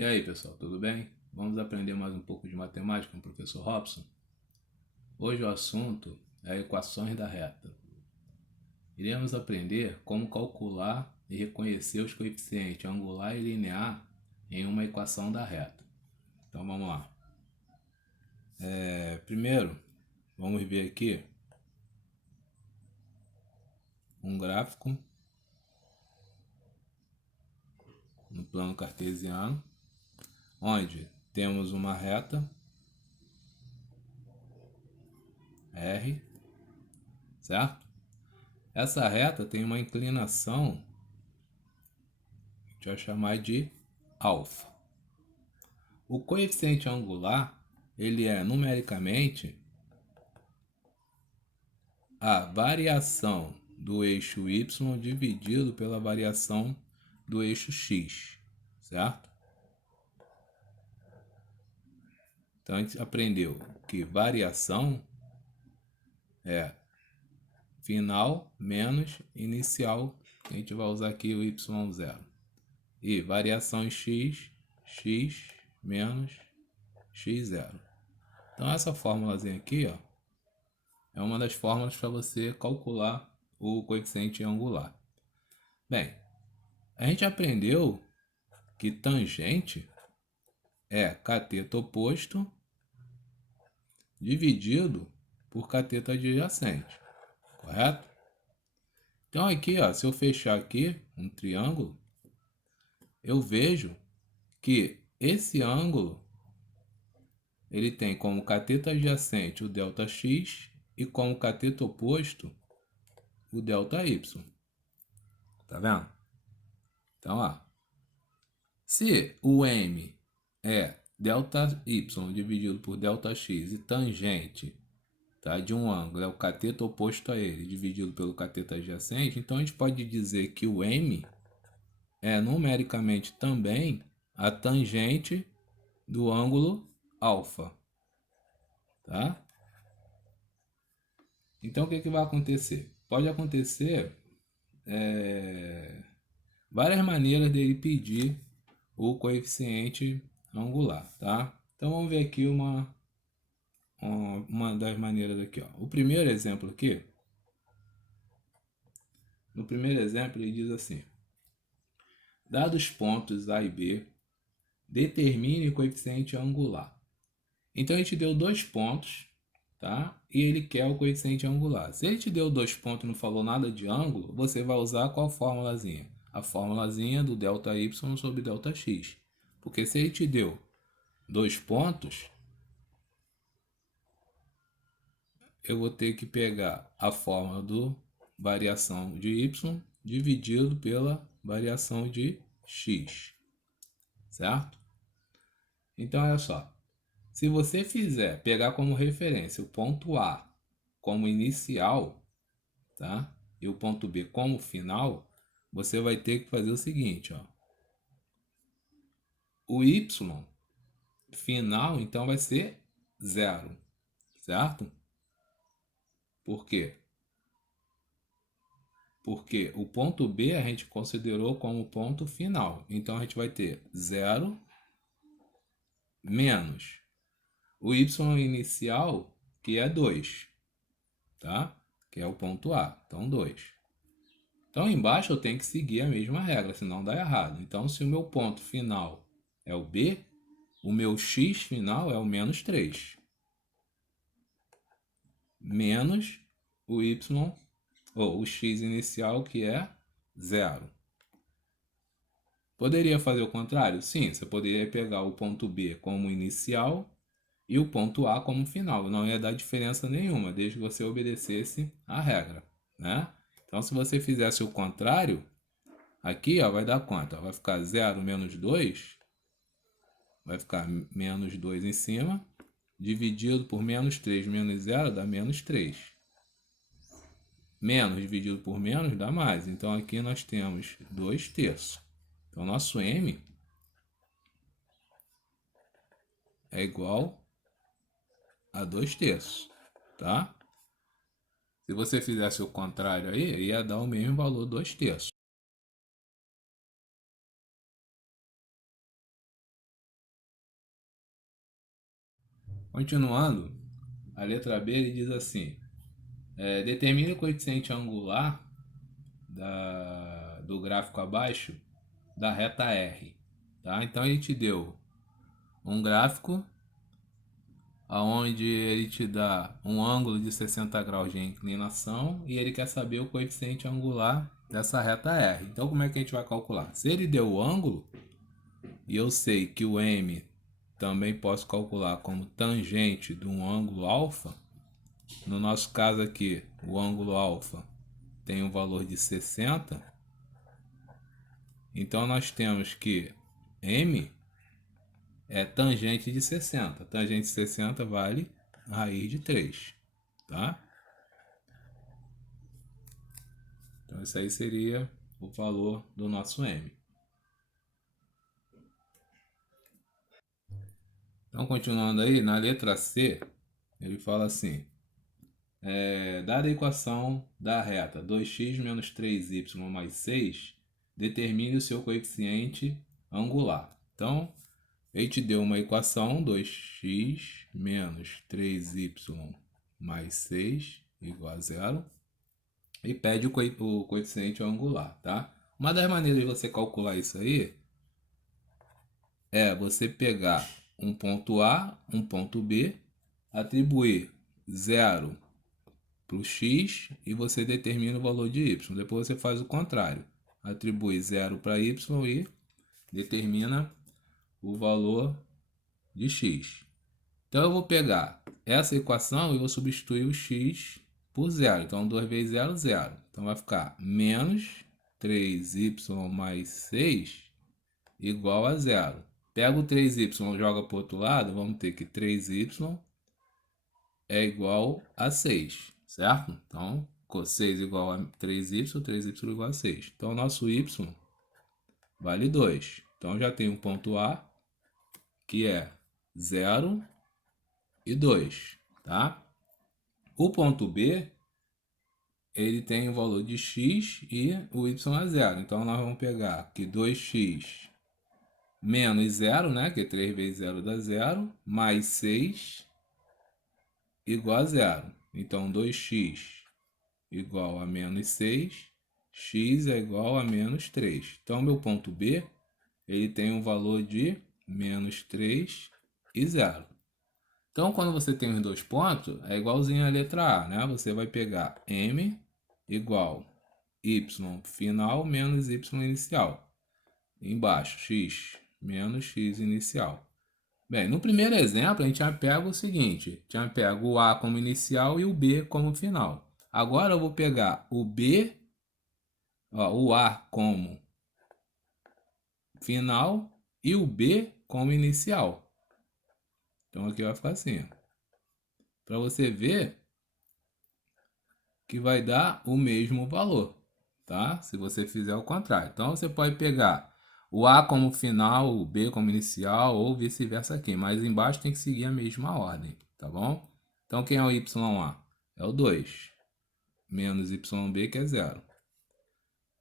E aí, pessoal, tudo bem? Vamos aprender mais um pouco de matemática com o professor Robson? Hoje o assunto é equações da reta. Iremos aprender como calcular e reconhecer os coeficientes angular e linear em uma equação da reta. Então vamos lá. Primeiro, vamos ver aqui um gráfico no plano cartesiano, onde temos uma reta R, certo? Essa reta tem uma inclinação, a gente vai chamar de alfa. O coeficiente angular, ele é numericamente a variação do eixo y dividido pela variação do eixo x, certo? Então a gente aprendeu que variação é final menos inicial, a gente vai usar aqui o y0. E variação em x, x menos x0. Então essa fórmulazinha aqui, ó, é uma das fórmulas para você calcular o coeficiente angular. Bem, a gente aprendeu que tangente é cateto oposto dividido por cateto adjacente, correto? Então aqui, ó, se eu fechar aqui um triângulo, eu vejo que esse ângulo ele tem como cateto adjacente o ΔX e como cateto oposto o ΔY. Tá vendo? Então, ó, se o M é ΔY dividido por ΔX e tangente, tá, de um ângulo é o cateto oposto a ele dividido pelo cateto adjacente, então a gente pode dizer que o M é numericamente também a tangente do ângulo alfa. Tá? Então o que vai acontecer? Pode acontecer várias maneiras dele pedir o coeficiente angular, tá? Então vamos ver aqui uma das maneiras aqui, ó. O primeiro exemplo aqui, no primeiro exemplo ele diz assim: dados pontos A e B, determine o coeficiente angular. Então a gente deu dois pontos, tá? E ele quer o coeficiente angular. Se ele te deu dois pontos e não falou nada de ângulo, você vai usar qual formulazinha? A formulazinha do ΔY sobre ΔX. Porque se ele te deu dois pontos, eu vou ter que pegar a fórmula do variação de y dividido pela variação de x, certo? Então, olha só. Se você pegar como referência o ponto A como inicial, tá? E o ponto B como final, você vai ter que fazer o seguinte, ó. O y final, então, vai ser 0, certo? Por quê? Porque o ponto B a gente considerou como ponto final. Então, a gente vai ter 0 menos o y inicial, que é 2, tá? Que é o ponto A. Então, 2. Então, embaixo eu tenho que seguir a mesma regra, senão dá errado. Então, se o meu ponto final é o B, o meu x final é o menos 3. Menos o y, ou o x inicial, que é 0. Poderia fazer o contrário? Sim, você poderia pegar o ponto B como inicial e o ponto A como final. Não ia dar diferença nenhuma, desde que você obedecesse a regra, né? Então, se você fizesse o contrário, aqui, ó, vai dar quanto? Vai ficar 0 menos 2, vai ficar menos 2 em cima, dividido por menos 3 menos 0 dá menos 3. Menos dividido por menos dá mais. Então, aqui nós temos 2 terços. Então, nosso M é igual a 2 terços, tá? Se você fizesse o contrário aí, ia dar o mesmo valor, 2 terços. Continuando, a letra B ele diz assim: determine o coeficiente angular do gráfico abaixo da reta R. Tá? Então ele te deu um gráfico onde ele te dá um ângulo de 60 graus de inclinação e ele quer saber o coeficiente angular dessa reta R. Então como é que a gente vai calcular? Se ele deu o ângulo, e eu sei que o M também posso calcular como tangente de um ângulo alfa, no nosso caso aqui, o ângulo alfa tem um valor de 60, então nós temos que M é tangente de 60. Tangente de 60 vale raiz de 3, tá? Então esse aí seria o valor do nosso M. Então continuando aí, na letra C, ele fala assim: dada a equação da reta 2x menos 3y mais 6, determine o seu coeficiente angular. Então, ele te deu uma equação 2x menos 3y mais 6 igual a zero e pede o coeficiente angular, tá? Uma das maneiras de você calcular isso aí é você pegar um ponto A, um ponto B, atribuir 0 para o x e você determina o valor de y. Depois você faz o contrário. Atribui 0 para y e determina o valor de x. Então eu vou pegar essa equação e vou substituir o x por 0. Então 2 vezes 0, 0. Então vai ficar menos 3y mais 6 igual a 0. Pega o 3y e joga para o outro lado, vamos ter que 3y é igual a 6, certo? Então, 6 igual a 3y, 3y igual a 6. Então, nosso y vale 2. Então, já tem um ponto A, que é 0 e 2, tá? O ponto B, ele tem o valor de x e o y é 0. Então, nós vamos pegar que 2x menos 0, né? Que 3 vezes 0 dá 0, mais 6 igual a 0. Então, 2x igual a menos 6, x é igual a menos 3. Então, meu ponto B, ele tem um valor de menos 3 e 0. Então, quando você tem os dois pontos, é igualzinho à letra A, né? Você vai pegar M igual y final menos y inicial. Embaixo, x menos x inicial. Bem, no primeiro exemplo, a gente já pega o seguinte: já pega o A como inicial e o B como final. Agora eu vou pegar o B, o A como final e o B como inicial. Então aqui vai ficar assim, para você ver que vai dar o mesmo valor, tá? Se você fizer o contrário. Então você pode pegar o A como final, o B como inicial ou vice-versa aqui, mas embaixo tem que seguir a mesma ordem, tá bom? Então quem é o YA? É o 2, menos YB que é 0.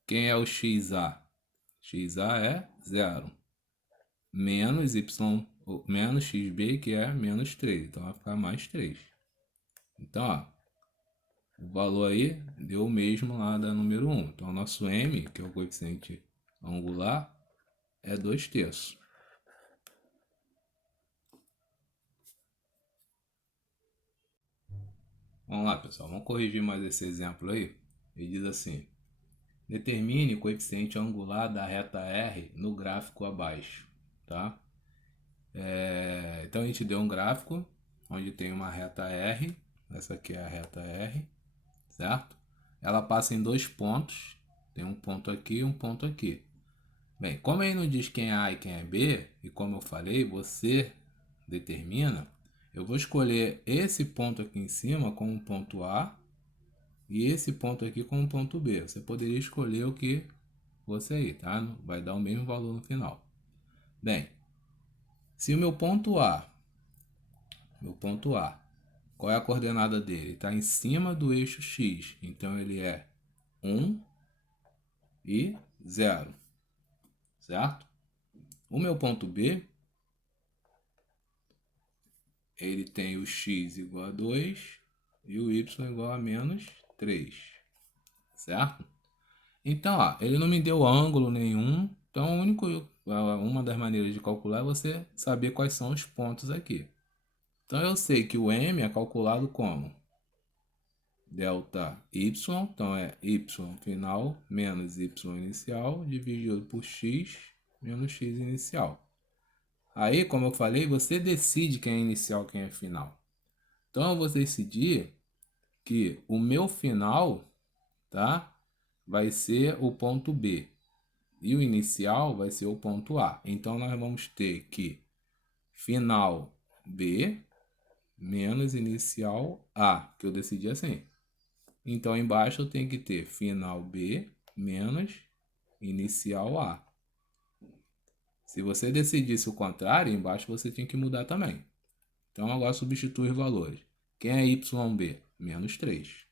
Quem é o XA? XA é 0, menos menos XB que é menos 3, então vai ficar mais 3. Então, ó, o valor aí deu o mesmo lá da número 1. Então, o nosso M, que é o coeficiente angular, é 2/3. Vamos lá, pessoal. Vamos corrigir mais esse exemplo aí. Ele diz assim: determine o coeficiente angular da reta R no gráfico abaixo. Tá? Então, a gente deu um gráfico onde tem uma reta R. Essa aqui é a reta R, certo? Ela passa em dois pontos. Tem um ponto aqui e um ponto aqui. Bem, como ele não diz quem é A e quem é B, e como eu falei, você determina, eu vou escolher esse ponto aqui em cima como ponto A e esse ponto aqui como ponto B. Você poderia escolher o que você aí, tá? Vai dar o mesmo valor no final. Bem, se o meu ponto A, qual é a coordenada dele? Está em cima do eixo X, então ele é 1 e 0, certo? O meu ponto B, ele tem o x igual a 2 e o y igual a menos 3, certo? Então, ó, ele não me deu ângulo nenhum, então uma das maneiras de calcular é você saber quais são os pontos aqui. Então, eu sei que o m é calculado como delta y, então é y final menos y inicial dividido por x menos x inicial. Aí, como eu falei, você decide quem é inicial e quem é final. Então, eu vou decidir que o meu final, tá, vai ser o ponto B e o inicial vai ser o ponto A. Então, nós vamos ter que final B menos inicial A, que eu decidi assim. Então, embaixo eu tenho que ter final B menos inicial A. Se você decidisse o contrário, embaixo você tinha que mudar também. Então, agora substitui os valores. Quem é YB? Menos 3.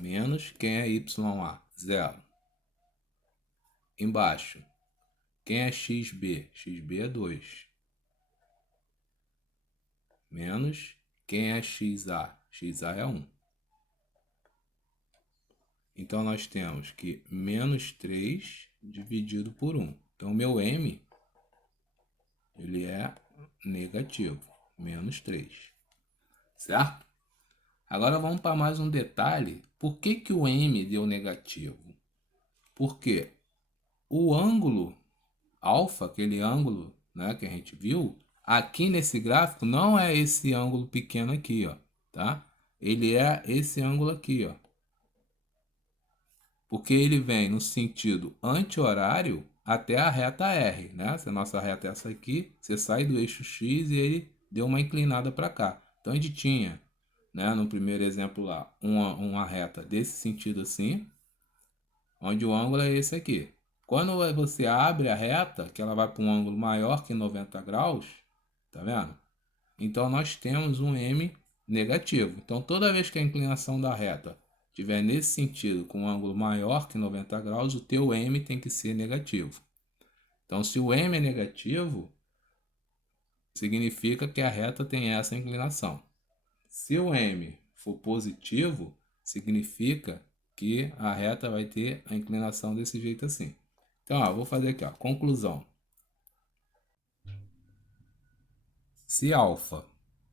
Menos quem é YA? 0. Embaixo. Quem é XB? XB é 2. Menos quem é XA? XA é 1. Então, nós temos que menos 3 dividido por 1. Então, o meu M, ele é negativo. Menos 3. Certo? Agora, vamos para mais um detalhe. Por que que o M deu negativo? Porque o ângulo alfa, aquele ângulo, né, que a gente viu, aqui nesse gráfico não é esse ângulo pequeno aqui, ó, tá? Ele é esse ângulo aqui, ó. Porque ele vem no sentido anti-horário até a reta R, né? Se a nossa reta é essa aqui, você sai do eixo X e ele deu uma inclinada para cá. Então a gente tinha, né, no primeiro exemplo lá, uma reta desse sentido assim, onde o ângulo é esse aqui. Quando você abre a reta, que ela vai para um ângulo maior que 90 graus, tá vendo? Então nós temos um M negativo. Então toda vez que a inclinação da reta estiver nesse sentido, com um ângulo maior que 90 graus, o teu M tem que ser negativo. Então se o M é negativo, significa que a reta tem essa inclinação. Se o M for positivo, significa que a reta vai ter a inclinação desse jeito assim. Então, ó, vou fazer aqui, ó, conclusão. Se alfa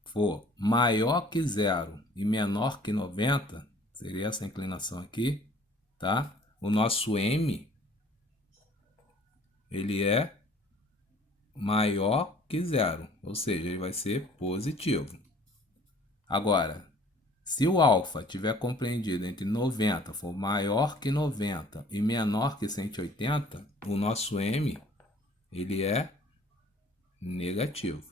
for maior que 0 e menor que 90, seria essa inclinação aqui, tá? O nosso M, ele é maior que 0, ou seja, ele vai ser positivo. Agora, se o alfa tiver compreendido entre 90, for maior que 90 e menor que 180, o nosso M, ele é negativo.